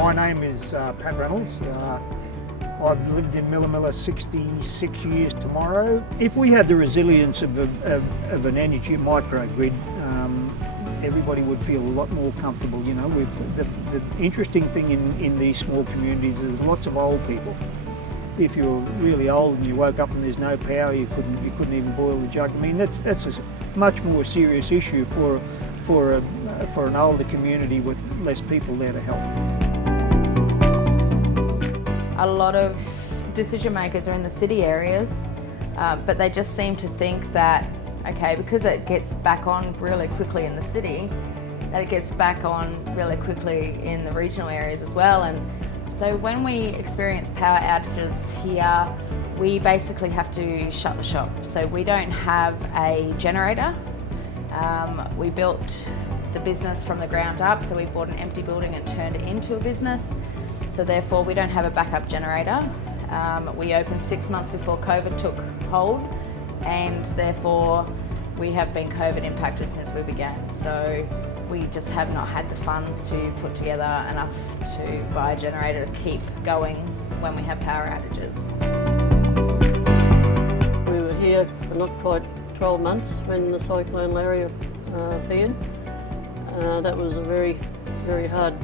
My name is Pat Reynolds. I've lived in Millaa Millaa 66 years tomorrow. If we had the resilience of an energy microgrid, everybody would feel a lot more comfortable. You know, the interesting thing in these small communities is there's lots of old people. If you're really old and you woke up and there's no power, you couldn't even boil the jug. I mean, that's a much more serious issue for an older community with less people there to help. A lot of decision makers are in the city areas, but they just seem to think that, okay, because it gets back on really quickly in the city, that it gets back on really quickly in the regional areas as well. And so when we experience power outages here, we basically have to shut the shop. So we don't have a generator. We built the business from the ground up, so we bought an empty building and turned it into a business. So therefore we don't have a backup generator. We opened 6 months before COVID took hold, and therefore we have been COVID impacted since we began. So we just have not had the funds to put together enough to buy a generator to keep going when we have power outages. We were here for not quite 12 months when the Cyclone Larry appeared. That was a very, very hard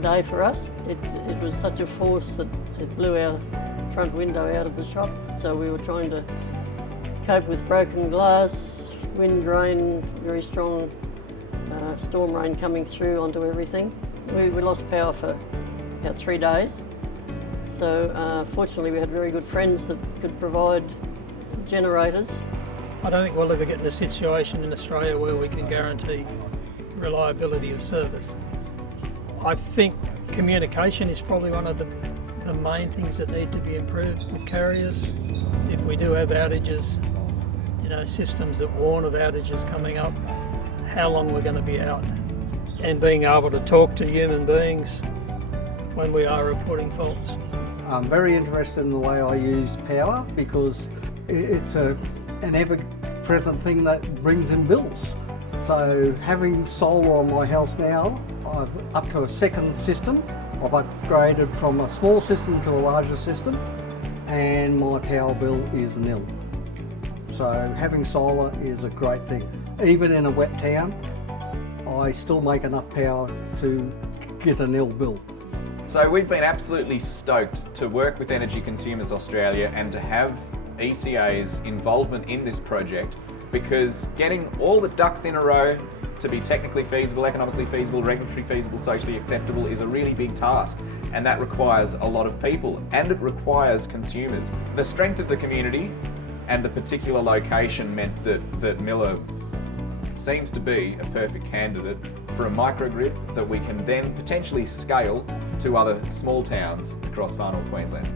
day for us. It was such a force that it blew our front window out of the shop. So we were trying to cope with broken glass, wind, rain, very strong storm rain coming through onto everything. We lost power for about 3 days. So fortunately we had very good friends that could provide generators. I don't think we'll ever get in a situation in Australia where we can guarantee reliability of service. I think communication is probably one of the main things that need to be improved with carriers. If we do have outages, you know, systems that warn of outages coming up, how long we're going to be out, and being able to talk to human beings when we are reporting faults. I'm very interested in the way I use power because it's an ever-present thing that brings in bills. So having solar on my house now, I've up to a second system. I've upgraded from a small system to a larger system, and my power bill is nil. So having solar is a great thing. Even in a wet town, I still make enough power to get a nil bill. So we've been absolutely stoked to work with Energy Consumers Australia and to have ECA's involvement in this project, because getting all the ducks in a row to be technically feasible, economically feasible, regulatory feasible, socially acceptable is a really big task, and that requires a lot of people and it requires consumers. The strength of the community and the particular location meant that Millaa seems to be a perfect candidate for a microgrid that we can then potentially scale to other small towns across Far North Queensland.